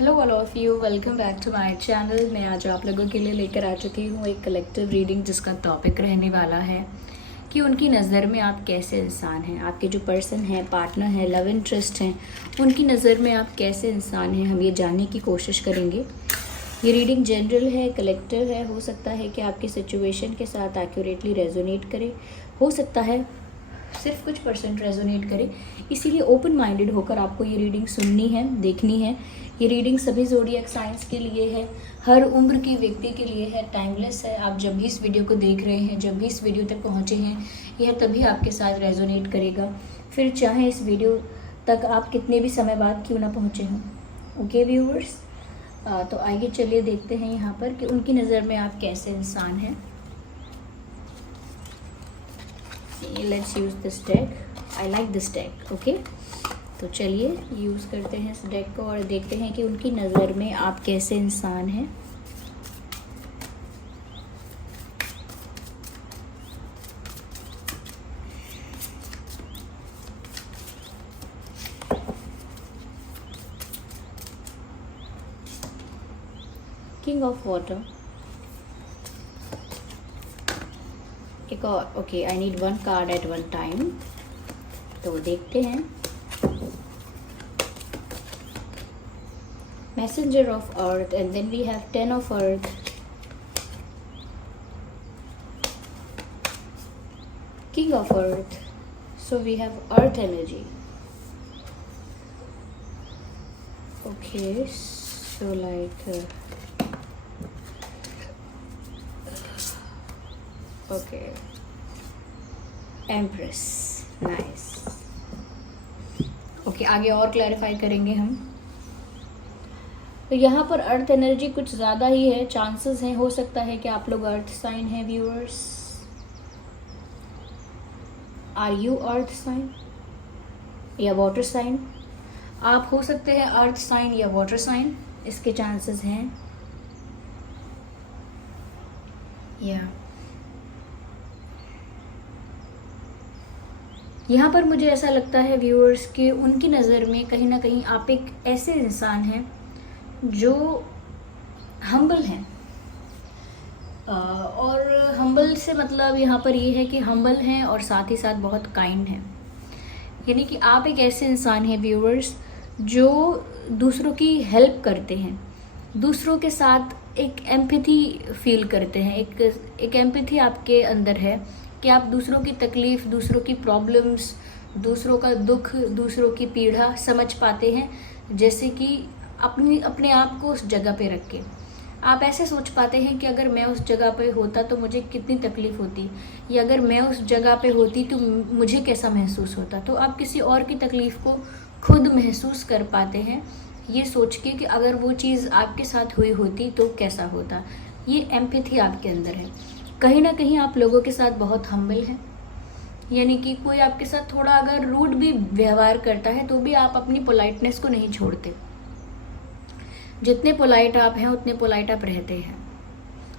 Hello all of you, welcome back to my channel. मैं आज आप लोगों के लिए लेकर आ चुकी हूँ एक कलेक्टिव रीडिंग जिसका टॉपिक रहने वाला है कि उनकी नज़र में आप कैसे इंसान हैं। आपके जो पर्सन हैं, पार्टनर हैं, लव इंटरेस्ट हैं, उनकी नज़र में आप कैसे इंसान हैं, हम ये जानने की कोशिश करेंगे। ये रीडिंग जनरल है, कलेक्टिव है। हो सकता है कि आपकी सिचुएशन के साथ एक्यूरेटली रेजोनेट करे, हो सकता है सिर्फ कुछ परसेंट रेजोनेट करे। इसीलिए ओपन माइंडेड होकर आपको ये रीडिंग सुननी है, देखनी है। ये रीडिंग सभी ज़ोडिएक साइंस के लिए है, हर उम्र के व्यक्ति के लिए है, टाइमलेस है। आप जब भी इस वीडियो को देख रहे हैं, जब भी इस वीडियो तक पहुँचे हैं, यह तभी आपके साथ रेजोनेट करेगा, फिर चाहे इस वीडियो तक आप कितने भी समय बाद क्यों ना पहुँचे हों। ओके व्यूअर्स, तो आइए चलिए देखते हैं यहाँ पर कि उनकी नज़र में आप कैसे इंसान हैं। Let's use this deck, I like this deck. Okay, तो चलिए यूज़ करते हैं इस डेक को और देखते हैं कि उनकी नज़र में आप कैसे इंसान हैं। किंग ऑफ वाटर, एक और। Okay, I need one card at one time, तो देखते हैं। Messenger of Earth, and then we have 10 of Earth, King of Earth. So we have Earth energy. Okay, so like okay, Empress, nice. Okay, आगे और clarify करेंगे हम। तो यहाँ पर अर्थ एनर्जी कुछ ज़्यादा ही है, चांसेस हैं, हो सकता है कि आप लोग अर्थ साइन हैं viewers. Are you earth sign या वाटर साइन? आप हो सकते हैं अर्थ साइन या वाटर साइन, इसके चांसेस हैं। या यहाँ पर मुझे ऐसा लगता है व्यूअर्स कि उनकी नज़र में कहीं ना कहीं आप एक ऐसे इंसान हैं जो हम्बल हैं। और हम्बल से मतलब यहाँ पर ये है कि हम्बल हैं और साथ ही साथ बहुत काइंड हैं। यानी कि आप एक ऐसे इंसान हैं व्यूअर्स जो दूसरों की हेल्प करते हैं, दूसरों के साथ एक एम्पैथी फील करते हैं। एक एम्पैथी आपके अंदर है कि आप दूसरों की तकलीफ़, दूसरों की प्रॉब्लम्स, दूसरों का दुख, दूसरों की पीड़ा समझ पाते हैं। जैसे कि अपने आप को उस जगह पे रख के आप ऐसे सोच पाते हैं कि अगर मैं उस जगह पे होता तो मुझे कितनी तकलीफ़ होती, या अगर मैं उस जगह पे होती तो मुझे कैसा महसूस होता। तो आप किसी और की तकलीफ़ को खुद महसूस कर पाते हैं, ये सोच के कि अगर वो चीज़ आपके साथ हुई होती तो कैसा होता। ये एम्पैथी आपके अंदर है। कहीं ना कहीं आप लोगों के साथ बहुत हम्बल हैं। यानी कि कोई आपके साथ थोड़ा अगर रूड भी व्यवहार करता है तो भी आप अपनी पोलाइटनेस को नहीं छोड़ते। जितने पोलाइट आप हैं उतने पोलाइट आप रहते हैं।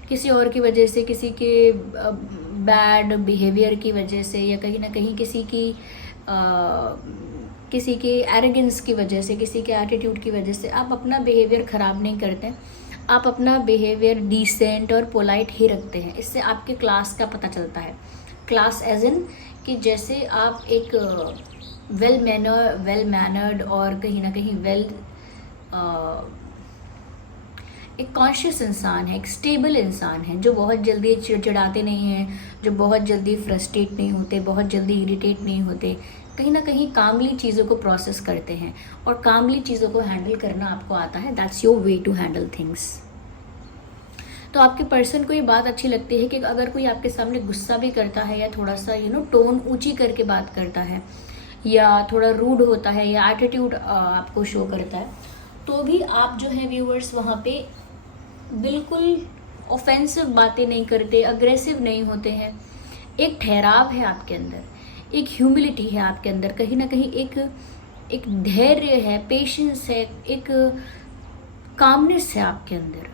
किसी और की वजह से, किसी के बैड बिहेवियर की वजह से, या कहीं ना कहीं किसी के एरोगेंस की वजह से, किसी के एटीट्यूड की वजह से आप अपना बिहेवियर ख़राब नहीं करते। आप अपना बिहेवियर डिसेंट और पोलाइट ही रखते हैं। इससे आपके क्लास का पता चलता है। क्लास एज इन कि जैसे आप एक वेल मैनर्ड और कहीं ना कहीं एक कॉन्शियस इंसान है, एक स्टेबल इंसान है, जो बहुत जल्दी चिड़चिड़ाते नहीं हैं, जो बहुत जल्दी फ्रस्ट्रेट नहीं होते, बहुत जल्दी इरिटेट नहीं होते। कहीं ना कहीं कामली चीज़ों को प्रोसेस करते हैं और कामली चीज़ों को हैंडल करना आपको आता है। That's your way to handle things. तो आपके पर्सन को ये बात अच्छी लगती है कि अगर कोई आपके सामने गुस्सा भी करता है या थोड़ा सा टोन ऊंची करके बात करता है या थोड़ा रूड होता है या एटीट्यूड आपको शो करता है, तो भी आप जो है व्यूअर्स वहाँ पे बिल्कुल ऑफेंसिव बातें नहीं करते, अग्रेसिव नहीं होते हैं। एक ठहराव है आपके अंदर, एक ह्यूमिलिटी है आपके अंदर, कहीं ना कहीं एक धैर्य है, पेशेंस है, एक कामनेस है आपके अंदर।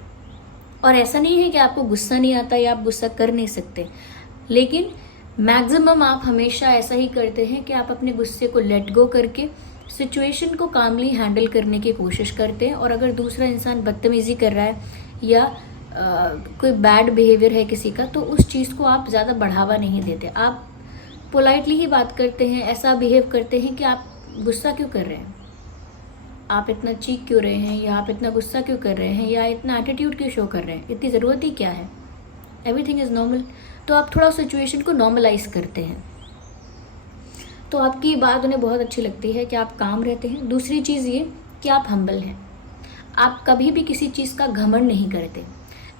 और ऐसा नहीं है कि आपको गुस्सा नहीं आता या आप गुस्सा कर नहीं सकते, लेकिन मैक्सिमम आप हमेशा ऐसा ही करते हैं कि आप अपने गुस्से को लेट गो करके सिचुएशन को कामली हैंडल करने की कोशिश करते हैं, और अगर दूसरा इंसान बदतमीज़ी कर रहा है या कोई बैड बिहेवियर है किसी का, तो उस चीज़ को आप ज़्यादा बढ़ावा नहीं देते। आप पोलाइटली ही बात करते हैं, ऐसा बिहेव करते हैं कि आप गुस्सा क्यों कर रहे हैं, आप इतना चीख क्यों रहे हैं, या आप इतना गुस्सा क्यों कर रहे हैं, या इतना एटीट्यूड क्यों शो कर रहे हैं, इतनी ज़रूरत ही क्या है, एवरीथिंग इज़ नॉर्मल। तो आप थोड़ा सिचुएशन को नॉर्मलाइज करते हैं, तो आपकी बात उन्हें बहुत अच्छी लगती है कि आप काम रहते हैं। दूसरी चीज़ ये कि आप हम्बल हैं, आप कभी भी किसी चीज़ का घमंड नहीं करते,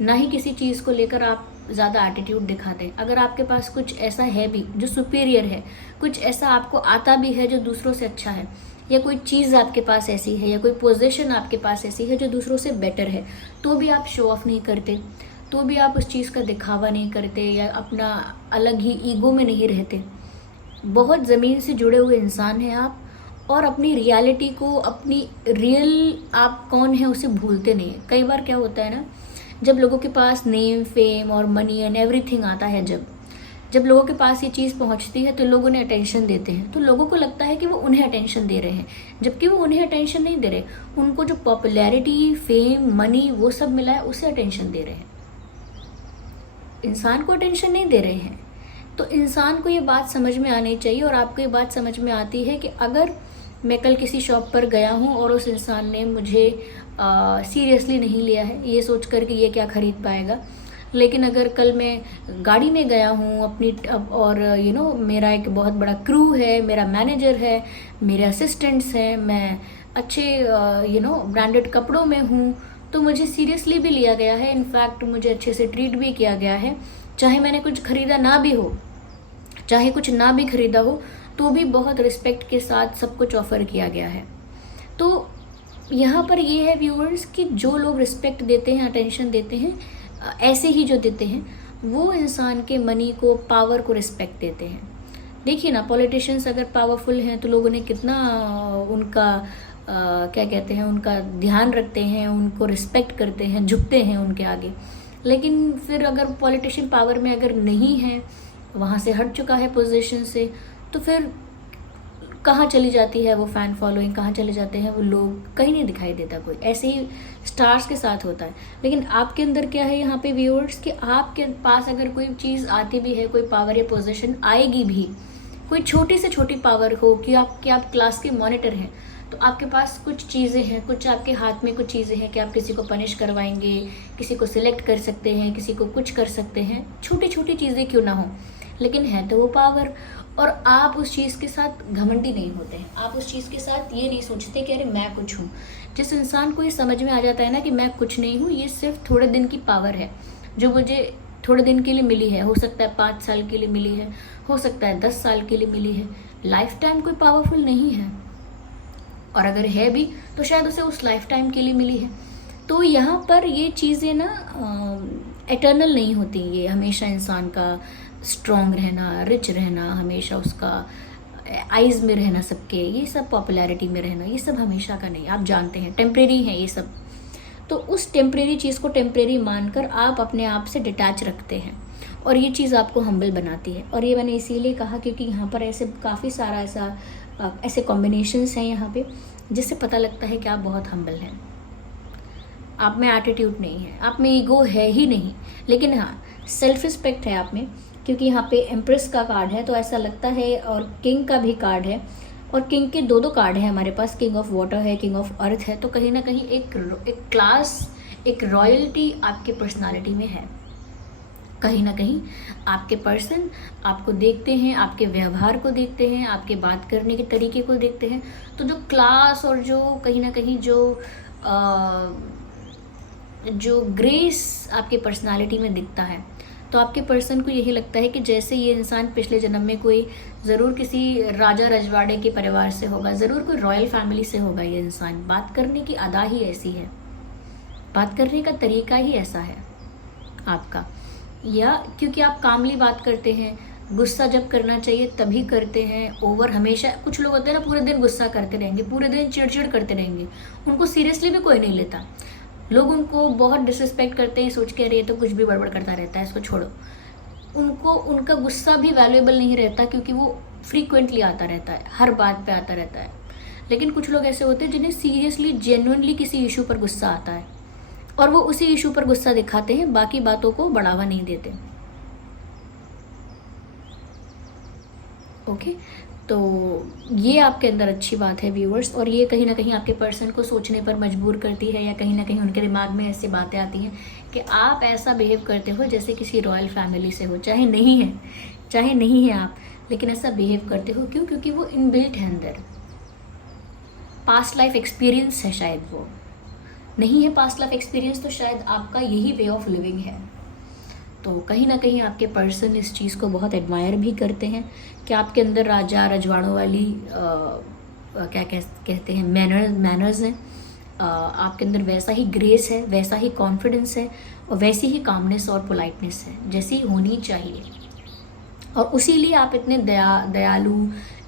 ना ही किसी चीज़ को लेकर आप ज़्यादा एटीट्यूड दिखाते हैं। अगर आपके पास कुछ ऐसा है भी जो सुपीरियर है, कुछ ऐसा आपको आता भी है जो दूसरों से अच्छा है, या कोई चीज़ आपके पास ऐसी है, या कोई पोजीशन आपके पास ऐसी है जो दूसरों से बेटर है, तो भी आप शो ऑफ नहीं करते, तो भी आप उस चीज़ का दिखावा नहीं करते, या अपना अलग ही ईगो में नहीं रहते। बहुत ज़मीन से जुड़े हुए इंसान हैं आप, और अपनी रियलिटी को, अपनी रियल आप कौन है उसे भूलते नहीं हैं। कई बार क्या होता है ना, जब लोगों के पास नेम, फेम और मनी एंड एवरीथिंग आता है, जब लोगों के पास ये चीज़ पहुंचती है, तो लोग उन्हें अटेंशन देते हैं, तो लोगों को लगता है कि वो उन्हें अटेंशन दे रहे हैं, जबकि वो उन्हें अटेंशन नहीं दे रहे। उनको जो पॉपुलैरिटी, फेम, मनी वो सब मिला है, उसे अटेंशन दे रहे हैं, इंसान को अटेंशन नहीं दे रहे हैं। तो इंसान को ये बात समझ में आनी चाहिए, और आपको ये बात समझ में आती है कि अगर मैं कल किसी शॉप पर गया हूँ और उस इंसान ने मुझे सीरियसली नहीं लिया है, ये सोच कर कि ये क्या खरीद पाएगा, लेकिन अगर कल मैं गाड़ी में गया हूँ अपनी, और मेरा एक बहुत बड़ा क्रू है, मेरा मैनेजर है, मेरे असिस्टेंट्स हैं, मैं अच्छे ब्रांडेड कपड़ों में हूँ, तो मुझे सीरियसली भी लिया गया है, इनफैक्ट मुझे अच्छे से ट्रीट भी किया गया है, चाहे मैंने कुछ खरीदा ना भी हो, चाहे कुछ ना भी खरीदा हो, तो भी बहुत रिस्पेक्ट के साथ सब कुछ ऑफर किया गया है। तो यहाँ पर ये है व्यूअर्स कि जो लोग रिस्पेक्ट देते हैं, अटेंशन देते हैं, ऐसे ही जो देते हैं, वो इंसान के मनी को, पावर को रिस्पेक्ट देते हैं। देखिए ना, पॉलिटिशियंस अगर पावरफुल हैं तो लोग उन्हें कितना उनका क्या कहते हैं, उनका ध्यान रखते हैं, उनको रिस्पेक्ट करते हैं, झुकते हैं उनके आगे। लेकिन फिर अगर पॉलिटिशियन पावर में अगर नहीं है, वहाँ से हट चुका है पोजीशन से, तो फिर कहाँ चली जाती है वो फैन फॉलोइंग, कहाँ चले जाते हैं वो लोग, कहीं नहीं दिखाई देता कोई। ऐसे ही स्टार्स के साथ होता है। लेकिन आपके अंदर क्या है यहाँ पे व्यूअर्स, कि आपके पास अगर कोई चीज़ आती भी है, कोई पावर या पोजीशन आएगी भी, कोई छोटी से छोटी पावर हो, कि आप क्लास के मॉनिटर हैं, तो आपके पास कुछ चीज़ें हैं, कुछ आपके हाथ में कुछ चीज़ें हैं कि आप किसी को पनिश करवाएंगे, किसी को सिलेक्ट कर सकते हैं, किसी को कुछ कर सकते हैं, छोटी छोटी चीज़ें क्यों ना हो, लेकिन है तो वो पावर। और आप उस चीज़ के साथ घमंडी नहीं होते हैं, आप उस चीज़ के साथ ये नहीं सोचते कि अरे मैं कुछ हूँ। जिस इंसान को ये समझ में आ जाता है ना कि मैं कुछ नहीं हूँ, ये सिर्फ थोड़े दिन की पावर है जो मुझे थोड़े दिन के लिए मिली है, हो सकता है 5 साल के लिए मिली है, हो सकता है 10 साल के लिए मिली है, लाइफ टाइम कोई पावरफुल नहीं है, और अगर है भी तो शायद उसे उस लाइफ टाइम के लिए मिली है। तो यहाँ पर ये चीज़ें ना एटर्नल नहीं होती, ये हमेशा इंसान का स्ट्रॉन्ग रहना, रिच रहना, हमेशा उसका आइज़ में रहना सबके, ये सब पॉपुलैरिटी में रहना, ये सब हमेशा का नहीं, आप जानते हैं टेम्परेरी है ये सब। तो उस टेम्परेरी चीज़ को टेम्परेरी मानकर आप अपने आप से डिटैच रखते हैं, और ये चीज़ आपको हम्बल बनाती है। और ये मैंने इसीलिए कहा क्योंकि यहाँ पर ऐसे काफ़ी सारा ऐसे कॉम्बिनेशंस हैं यहाँ पे, जिससे पता लगता है कि आप बहुत हम्बल हैं, आप में एटीट्यूड नहीं है, आप में ईगो है ही नहीं, लेकिन हाँ सेल्फ रिस्पेक्ट है आप में, क्योंकि यहाँ पे एम्प्रेस का कार्ड है तो ऐसा लगता है, और किंग का भी कार्ड है, और किंग के दो कार्ड हैं हमारे पास, किंग ऑफ वाटर है, किंग ऑफ अर्थ है। तो कहीं ना कहीं एक क्लास, एक रॉयल्टी आपके पर्सनालिटी में है। कहीं ना कहीं आपके पर्सन आपको देखते हैं, आपके व्यवहार को देखते हैं, आपके बात करने के तरीके को देखते हैं, तो जो क्लास और जो कहीं ना कहीं जो ग्रेस आपके पर्सनालिटी में दिखता है, तो आपके पर्सन को यही लगता है कि जैसे ये इंसान पिछले जन्म में कोई ज़रूर किसी राजा रजवाड़े के परिवार से होगा, ज़रूर कोई रॉयल फैमिली से होगा ये इंसान। बात करने की अदा ही ऐसी है, बात करने का तरीका ही ऐसा है आपका, या क्योंकि आप कामली बात करते हैं, गुस्सा जब करना चाहिए तभी करते हैं, ओवर हमेशा। कुछ लोग होते हैं ना, पूरे दिन गुस्सा करते रहेंगे, पूरे दिन चिड़चिड़ करते रहेंगे, उनको सीरियसली भी कोई नहीं लेता, लोग उनको बहुत डिसरिस्पेक्ट करते हैं, सोच के अरे ये तो कुछ भी बड़बड़ करता रहता है, इसको छोड़ो। उनको उनका गुस्सा भी वैल्यूएबल नहीं रहता, क्योंकि वो फ्रीक्वेंटली आता रहता है, हर बात पे आता रहता है। लेकिन कुछ लोग ऐसे होते हैं जिन्हें सीरियसली जेन्युइनली किसी इशू पर गुस्सा आता है और वो उसी इशू पर गुस्सा दिखाते हैं, बाकी बातों को बढ़ावा नहीं देते। ओके, तो ये आपके अंदर अच्छी बात है व्यूअर्स, और ये कहीं ना कहीं आपके पर्सन को सोचने पर मजबूर करती है, या कहीं ना कहीं उनके दिमाग में ऐसी बातें आती हैं कि आप ऐसा बिहेव करते हो जैसे किसी रॉयल फैमिली से हो, चाहे नहीं है आप, लेकिन ऐसा बिहेव करते हो। क्यों? क्योंकि वो इनबिल्ट है अंदर, पास्ट लाइफ एक्सपीरियंस है। शायद वो नहीं है पास्ट लाइफ एक्सपीरियंस, तो शायद आपका यही वे ऑफ लिविंग है। तो कहीं ना कहीं आपके पर्सन इस चीज़ को बहुत एडमायर भी करते हैं कि आपके अंदर राजा रजवाड़ों वाली क्या कहते हैं मैनर्स हैं। आपके अंदर वैसा ही ग्रेस है, वैसा ही कॉन्फिडेंस है, और वैसी ही कामनेस और पोलाइटनेस है जैसी होनी चाहिए। और उसीलिए आप इतने दयालु,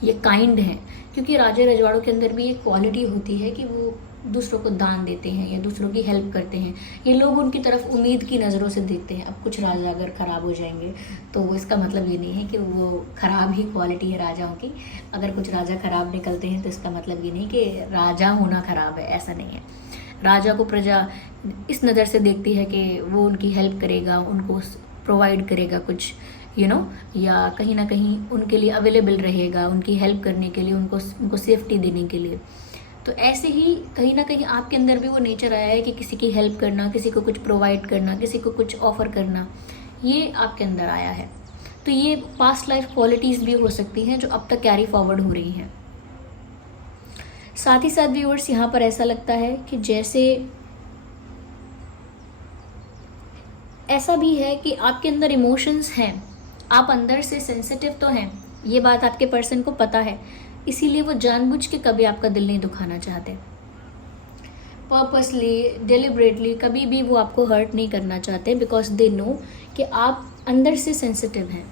ये काइंड हैं, क्योंकि राजा रजवाड़ों के अंदर भी एक क्वालिटी होती है कि वो दूसरों को दान देते हैं या दूसरों की हेल्प करते हैं। ये लोग उनकी तरफ उम्मीद की नज़रों से देखते हैं। अब कुछ राजा अगर ख़राब हो जाएंगे तो इसका मतलब ये नहीं है कि वो ख़राब ही क्वालिटी है राजाओं की। अगर कुछ राजा ख़राब निकलते हैं तो इसका मतलब ये नहीं कि राजा होना ख़राब है, ऐसा नहीं है। राजा को प्रजा इस नज़र से देखती है कि वो उनकी हेल्प करेगा, उनको प्रोवाइड करेगा कुछ या कहीं ना कहीं उनके लिए अवेलेबल रहेगा, उनकी हेल्प करने के लिए, उनको सेफ्टी देने के लिए। तो ऐसे ही कहीं ना कहीं आपके अंदर भी वो नेचर आया है कि किसी की हेल्प करना, किसी को कुछ प्रोवाइड करना, किसी को कुछ ऑफर करना, ये आपके अंदर आया है। तो ये पास्ट लाइफ क्वालिटीज़ भी हो सकती हैं जो अब तक कैरी फॉरवर्ड हो रही हैं। साथ ही साथ व्यूअर्स, यहाँ पर ऐसा लगता है कि जैसे ऐसा भी है कि आपके अंदर इमोशंस हैं, आप अंदर से सेंसिटिव तो हैं, ये बात आपके पर्सन को पता है, इसीलिए वो जानबूझ के कभी आपका दिल नहीं दुखाना चाहते। पर्पसली, डिलिबरेटली कभी भी वो आपको हर्ट नहीं करना चाहते, बिकॉज दे नो कि आप अंदर से सेंसिटिव हैं।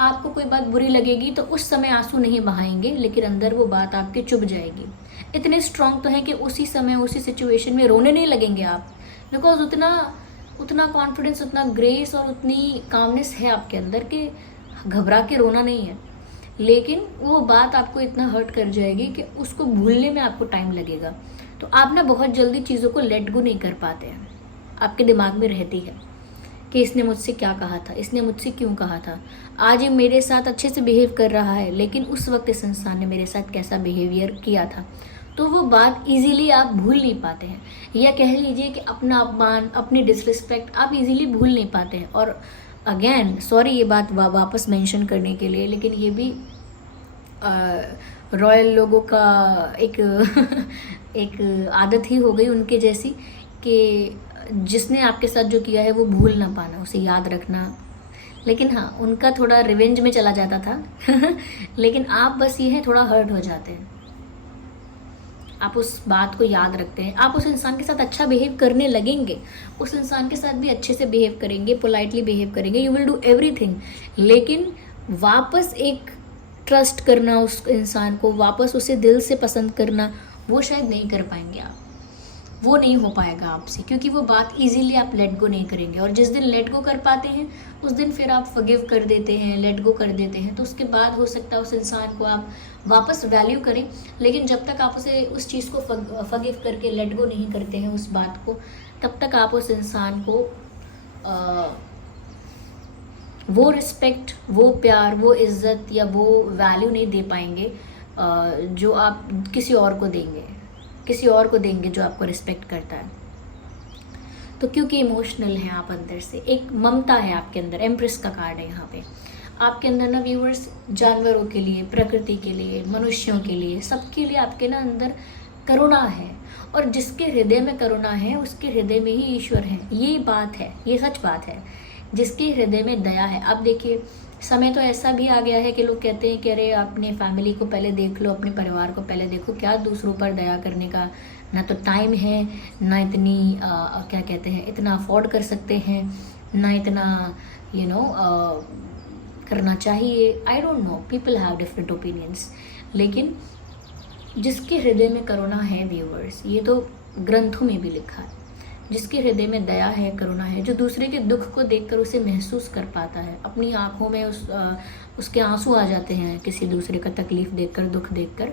आपको कोई बात बुरी लगेगी तो उस समय आंसू नहीं बहाएंगे, लेकिन अंदर वो बात आपके चुभ जाएगी। इतने स्ट्रांग तो हैं कि उसी समय, उसी सिचुएशन में रोने नहीं लगेंगे आप, बिकॉज उतना कॉन्फिडेंस, उतना ग्रेस और उतनी कामनेस है आपके अंदर कि घबरा के रोना नहीं है। लेकिन वो बात आपको इतना हर्ट कर जाएगी कि उसको भूलने में आपको टाइम लगेगा। तो आप ना बहुत जल्दी चीज़ों को लेट गो नहीं कर पाते हैं। आपके दिमाग में रहती है कि इसने मुझसे क्या कहा था, इसने मुझसे क्यों कहा था, आज ये मेरे साथ अच्छे से बिहेव कर रहा है, लेकिन उस वक्त इस इंसान ने मेरे साथ कैसा बिहेवियर किया था। तो वो बात इजीली आप भूल नहीं पाते हैं, या कह लीजिए कि अपना अपमान, अपनी डिसरिस्पेक्ट आप इजीली भूल नहीं पाते हैं। और अगेन सॉरी ये बात वापस मेंशन करने के लिए, लेकिन ये भी रॉयल लोगों का एक एक आदत ही हो गई उनके जैसी, कि जिसने आपके साथ जो किया है वो भूल ना पाना, उसे याद रखना। लेकिन हाँ, उनका थोड़ा रिवेंज में चला जाता था लेकिन आप बस ये है थोड़ा हर्ट हो जाते हैं, आप उस बात को याद रखते हैं, आप उस इंसान के साथ अच्छा बिहेव करने लगेंगे, उस इंसान के साथ भी अच्छे से बिहेव करेंगे, पोलाइटली बिहेव करेंगे, यू विल डू एवरीथिंग। लेकिन वापस एक ट्रस्ट करना उस इंसान को, वापस उसे दिल से पसंद करना, वो शायद नहीं कर पाएंगे आप, वो नहीं हो पाएगा आपसे, क्योंकि वो बात इजीली आप लेट गो नहीं करेंगे। और जिस दिन लेट गो कर पाते हैं उस दिन फिर आप फॉरगिव कर देते हैं, लेट गो कर देते हैं, तो उसके बाद हो सकता है उस इंसान को आप वापस वैल्यू करें। लेकिन जब तक आप उसे उस चीज़ को फॉरगिव करके लेट गो नहीं करते हैं उस बात को, तब तक आप उस इंसान को वो रिस्पेक्ट, वो प्यार, वो इज़्ज़त या वो वैल्यू नहीं दे पाएंगे जो आप किसी और को देंगे जो आपको रिस्पेक्ट करता है। तो क्योंकि इमोशनल हैं आप अंदर से, एक ममता है आपके अंदर, एम्प्रेस का कार्ड है यहाँ पे आपके अंदर ना व्यूअर्स। जानवरों के लिए, प्रकृति के लिए, मनुष्यों के लिए, सबके लिए आपके ना अंदर करुणा है। और जिसके हृदय में करुणा है उसके हृदय में ही ईश्वर है, ये बात है, ये सच बात है। जिसके हृदय में दया है, अब देखिए समय तो ऐसा भी आ गया है कि लोग कहते हैं कि अरे अपने फैमिली को पहले देख लो, अपने परिवार को पहले देखो, क्या दूसरों पर दया करने का ना तो टाइम है, ना इतनी क्या कहते हैं, इतना अफोर्ड कर सकते हैं, ना इतना करना चाहिए। I don't know, people have different opinions. लेकिन जिसके हृदय में करुणा है व्यूअर्स, ये तो ग्रंथों में भी लिखा है, जिसके हृदय में दया है, करुणा है, जो दूसरे के दुख को देखकर उसे महसूस कर पाता है, अपनी आंखों में उसके आंसू आ जाते हैं किसी दूसरे का तकलीफ देखकर, दुख देखकर,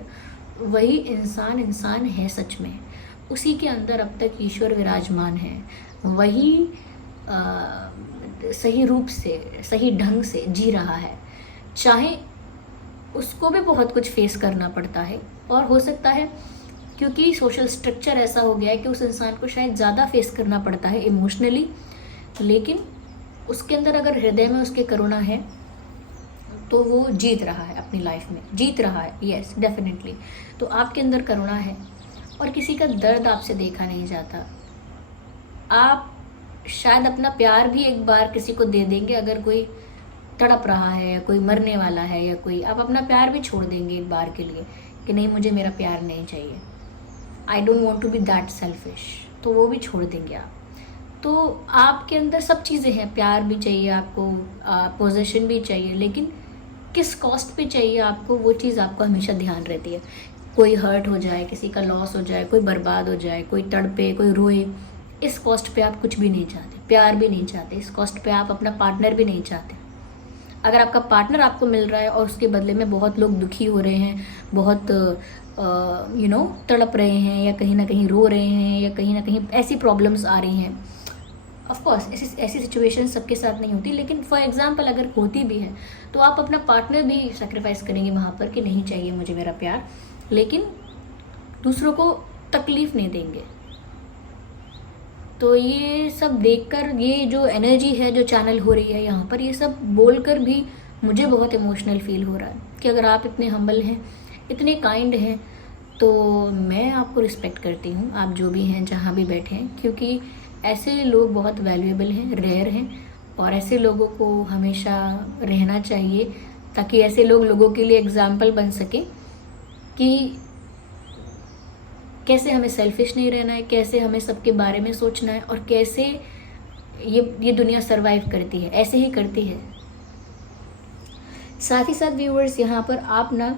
वही इंसान इंसान है सच में, उसी के अंदर अब तक ईश्वर विराजमान है, वही सही रूप से सही ढंग से जी रहा है। चाहे उसको भी बहुत कुछ फेस करना पड़ता है, और हो सकता है क्योंकि सोशल स्ट्रक्चर ऐसा हो गया है कि उस इंसान को शायद ज़्यादा फेस करना पड़ता है इमोशनली, लेकिन उसके अंदर अगर हृदय में उसके करुणा है तो वो जीत रहा है, अपनी लाइफ में जीत रहा है। Yes definitely. तो आपके अंदर करुणा है और किसी का दर्द आपसे देखा नहीं जाता। आप शायद अपना प्यार भी एक बार किसी को दे देंगे, अगर कोई तड़प रहा है या कोई मरने वाला है या कोई, आप अपना प्यार भी छोड़ देंगे एक बार के लिए कि नहीं मुझे मेरा प्यार नहीं चाहिए, I don't want to be that selfish, तो वो भी छोड़ देंगे आप। तो आपके अंदर सब चीज़ें हैं, प्यार भी चाहिए आपको, पोजेशन भी चाहिए, लेकिन किस कॉस्ट पे चाहिए आपको, वो चीज़ आपको हमेशा ध्यान रहती है। कोई हर्ट हो जाए, किसी का लॉस हो जाए, कोई बर्बाद हो जाए, कोई तड़पे, कोई रोए, इस कॉस्ट पे आप कुछ भी नहीं चाहते, प्यार भी नहीं चाहते, इस कॉस्ट पे आप अपना पार्टनर भी नहीं चाहते। अगर आपका पार्टनर आपको मिल रहा है और उसके बदले में बहुत लोग दुखी हो रहे हैं, बहुत तड़प रहे हैं, या कहीं ना कहीं रो रहे हैं, या कहीं ना कहीं ऐसी प्रॉब्लम्स आ रही हैं, ऑफ कोर्स ऐसी सिचुएशन सबके साथ नहीं होती, लेकिन फॉर एग्जांपल अगर होती भी है तो आप अपना पार्टनर भी सैक्रिफाइस करेंगे वहाँ पर कि नहीं चाहिए मुझे मेरा प्यार, लेकिन दूसरों को तकलीफ नहीं देंगे। तो ये सब देखकर, ये जो एनर्जी है जो चैनल हो रही है यहाँ पर, ये सब बोलकर भी मुझे बहुत इमोशनल फील हो रहा है कि अगर आप इतने हम्बल हैं, इतने काइंड हैं, तो मैं आपको रिस्पेक्ट करती हूँ, आप जो भी हैं जहाँ भी बैठे हैं, क्योंकि ऐसे लोग बहुत वैल्यूएबल हैं, रेयर हैं, और ऐसे लोगों को हमेशा रहना चाहिए ताकि ऐसे लोगों के लिए एग्जाम्पल बन सके कि कैसे हमें सेल्फिश नहीं रहना है, कैसे हमें सबके बारे में सोचना है, और कैसे ये दुनिया सरवाइव करती है, ऐसे ही करती है। साथ ही साथ व्यूअर्स, यहाँ पर आप ना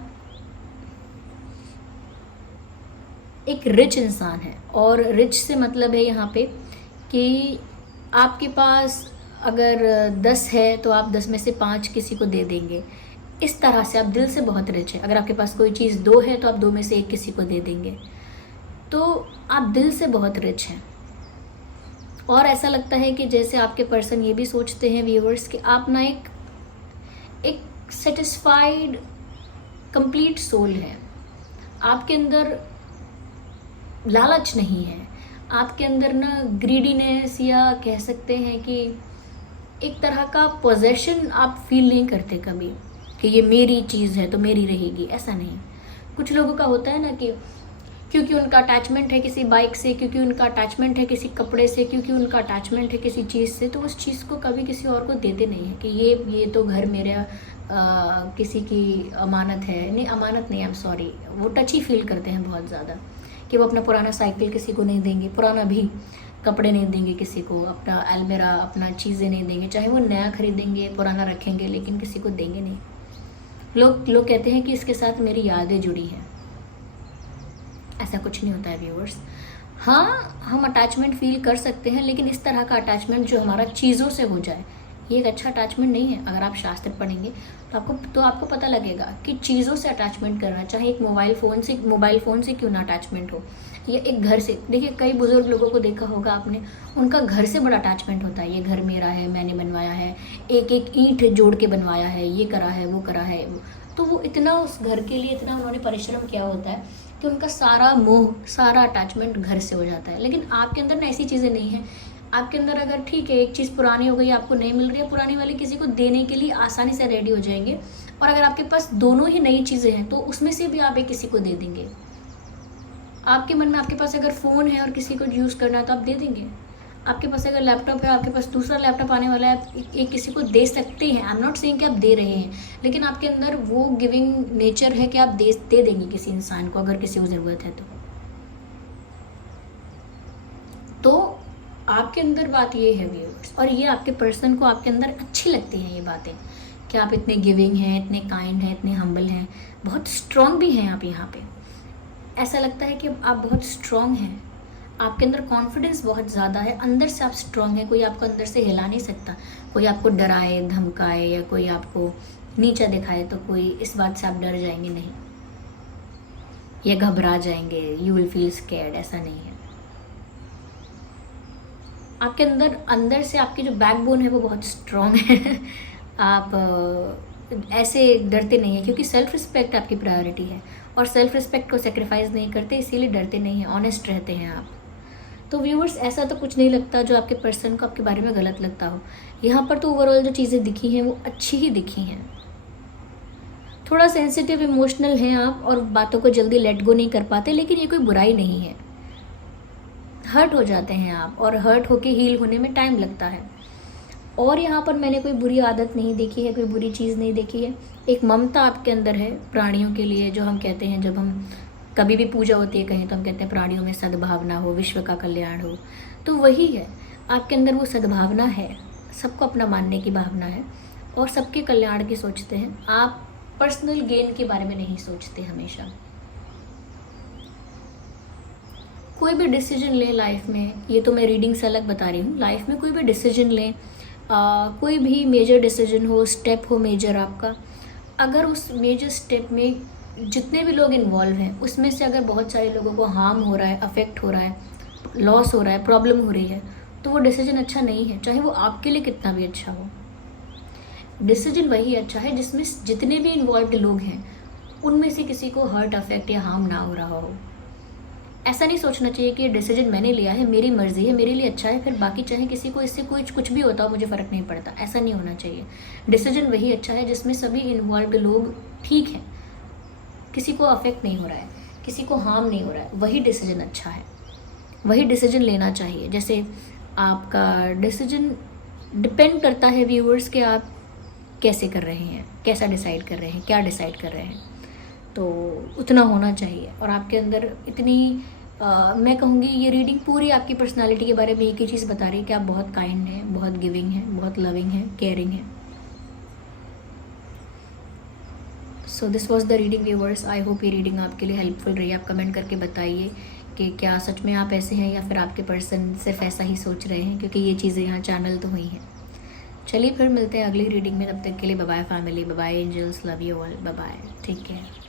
एक रिच इंसान है, और रिच से मतलब है यहाँ पे कि आपके पास अगर 10 है तो आप 10 में से 5 किसी को दे देंगे, इस तरह से आप दिल से बहुत रिच है। अगर आपके पास कोई चीज़ 2 है तो आप 2 में से 1 किसी को दे देंगे, तो आप दिल से बहुत रिच हैं। और ऐसा लगता है कि jैसे आपके पर्सन ये भी सोचते हैं व्यूअर्स कि आप ना एक सेटिस्फाइड कंप्लीट सोल है, आपके अंदर लालच नहीं है, आपके अंदर ना ग्रीडीनेस, या कह सकते हैं कि एक तरह का पोजेशन आप फील नहीं करते कभी कि ये मेरी चीज़ है तो मेरी रहेगी, ऐसा नहीं। कुछ लोगों का होता है ना कि क्योंकि उनका अटैचमेंट है किसी बाइक से, क्योंकि उनका अटैचमेंट है किसी कपड़े से, क्योंकि उनका अटैचमेंट है किसी चीज़ से, तो उस चीज़ को कभी किसी और को देते नहीं है कि ये तो घर मेरा किसी की अमानत है। नहीं, अमानत नहीं, आई एम सॉरी, वो टची फील करते हैं बहुत ज़्यादा कि वो अपना पुराना साइकिल किसी को नहीं देंगे, पुराना भी कपड़े नहीं देंगे किसी को, अपना अलमीरा, अपना चीज़ें नहीं देंगे, चाहे वो नया खरीदेंगे पुराना रखेंगे, लेकिन किसी को देंगे नहीं। लोग कहते हैं कि इसके साथ मेरी यादें जुड़ी हैं, ऐसा कुछ नहीं होता है व्यूअर्स। हाँ, हम अटैचमेंट फील कर सकते हैं, लेकिन इस तरह का अटैचमेंट जो हमारा चीज़ों से हो जाए, ये एक अच्छा अटैचमेंट नहीं है। अगर आप शास्त्र पढ़ेंगे तो आपको पता लगेगा कि चीज़ों से अटैचमेंट करना, चाहे एक मोबाइल फ़ोन से क्यों ना अटैचमेंट हो, या एक घर से। देखिए, कई बुजुर्ग लोगों को देखा होगा आपने, उनका घर से बड़ा अटैचमेंट होता है, ये घर मेरा है, मैंने बनवाया है, एक एक ईंट जोड़ के बनवाया है, ये करा है, वो करा है, तो वो इतना उस घर के लिए इतना उन्होंने परिश्रम किया होता है कि उनका सारा मोह, सारा अटैचमेंट घर से हो जाता है। लेकिन आपके अंदर ना ऐसी चीज़ें नहीं हैं। आपके अंदर अगर ठीक है, एक चीज़ पुरानी हो गई, आपको नहीं मिल रही है, पुरानी वाली किसी को देने के लिए आसानी से रेडी हो जाएंगे। और अगर आपके पास दोनों ही नई चीज़ें हैं तो उसमें से भी आप एक किसी को दे देंगे। आपके मन में, आपके पास अगर फ़ोन है और किसी को यूज़ करना है तो आप दे देंगे। आपके पास अगर लैपटॉप है, आपके पास दूसरा लैपटॉप आने वाला है, आप एक किसी को दे सकते हैं। आई एम नॉट सेइंग कि आप दे रहे हैं, लेकिन आपके अंदर वो गिविंग नेचर है कि आप दे देंगे किसी इंसान को अगर किसी को ज़रूरत है तो आपके अंदर बात ये है व्यूअर्स, और ये आपके पर्सन को आपके अंदर अच्छी लगती हैं ये बातें कि आप इतने गिविंग हैं, इतने काइंड हैं, इतने हम्बल हैं, बहुत स्ट्रॉन्ग भी हैं आप यहाँ पे। ऐसा लगता है कि आप बहुत स्ट्रॉन्ग हैं, आपके अंदर कॉन्फिडेंस बहुत ज़्यादा है, अंदर से आप स्ट्रॉन्ग हैं, कोई आपको अंदर से हिला नहीं सकता। कोई आपको डराए, धमकाए, या कोई आपको नीचा दिखाए तो कोई इस बात से आप डर जाएंगे नहीं। या घबरा जाएंगे, यू विल फील स्कैर्ड, ऐसा नहीं है। आपके अंदर से आपकी जो बैकबोन है वो बहुत स्ट्रॉन्ग है। आप ऐसे डरते नहीं हैं, क्योंकि सेल्फ रिस्पेक्ट आपकी प्रायोरिटी है और सेल्फ रिस्पेक्ट को सेक्रीफाइस नहीं करते, इसीलिए डरते नहीं हैं, ऑनेस्ट रहते हैं आप। तो व्यूअर्स, ऐसा तो कुछ नहीं लगता जो आपके पर्सन को आपके बारे में गलत लगता हो। यहाँ पर तो ओवरऑल जो चीज़ें दिखी हैं वो अच्छी ही दिखी हैं। थोड़ा सेंसिटिव इमोशनल हैं आप और बातों को जल्दी लेट गो नहीं कर पाते, लेकिन ये कोई बुराई नहीं है। हर्ट हो जाते हैं आप, और हर्ट होके हील होने में टाइम लगता है। और यहाँ पर मैंने कोई बुरी आदत नहीं देखी है, कोई बुरी चीज़ नहीं देखी है। एक ममता आपके अंदर है प्राणियों के लिए, जो हम कहते हैं जब हम कभी भी पूजा होती है कहीं तो हम कहते हैं प्राणियों में सद्भावना हो, विश्व का कल्याण हो। तो वही है, आपके अंदर वो सद्भावना है, सबको अपना मानने की भावना है और सबके कल्याण की सोचते हैं। आप पर्सनल गेन के बारे में नहीं सोचते हमेशा। कोई भी डिसीजन लें लाइफ में, ये तो मैं रीडिंग से अलग बता रही हूँ, लाइफ में कोई भी डिसीजन लें, कोई भी मेजर डिसीजन हो, स्टेप हो मेजर आपका, अगर उस मेजर स्टेप में जितने भी लोग इन्वॉल्व हैं उसमें से अगर बहुत सारे लोगों को हार्म हो रहा है, अफेक्ट हो रहा है, लॉस हो रहा है, प्रॉब्लम हो रही है, तो वो डिसीजन अच्छा नहीं है, चाहे वो आपके लिए कितना भी अच्छा हो। डिसीजन वही अच्छा है जिसमें जितने भी इन्वॉल्व्ड लोग हैं उनमें से किसी को हर्ट, अफेक्ट या हार्म ना हो रहा हो। ऐसा नहीं सोचना चाहिए कि ये डिसीजन मैंने लिया है, मेरी मर्जी है, मेरे लिए अच्छा है, फिर बाकी चाहे किसी को इससे कुछ भी होता हो मुझे फ़र्क नहीं पड़ता, ऐसा नहीं होना चाहिए। डिसीजन वही अच्छा है जिसमें सभी इन्वॉल्व्ड लोग ठीक हैं, किसी को अफेक्ट नहीं हो रहा है, किसी को हार्म नहीं हो रहा है, वही डिसीजन अच्छा है, वही डिसीजन लेना चाहिए। जैसे आपका डिसीजन डिपेंड करता है व्यूअर्स कि आप कैसे कर रहे हैं, कैसा डिसाइड कर रहे हैं, क्या डिसाइड कर रहे हैं, तो उतना होना चाहिए। और आपके अंदर इतनी मैं कहूँगी ये रीडिंग पूरी आपकी पर्सनालिटी के बारे में एक ही चीज़ बता रही है कि आप बहुत काइंड हैं, बहुत गिविंग हैं, बहुत लविंग हैं, केयरिंग हैं। So this was the reading viewers. I hope ये रीडिंग आपके लिए हेल्पफुल रही। आप कमेंट करके बताइए कि क्या सच में आप ऐसे हैं या फिर आपके पर्सन सिर्फ ऐसा ही सोच रहे हैं, क्योंकि ये चीज़ें यहाँ चैनल तो हुई हैं। चलिए फिर मिलते हैं अगली रीडिंग में, तब तक के लिए bye bye family, bye bye angels, love you all, bye bye, take care.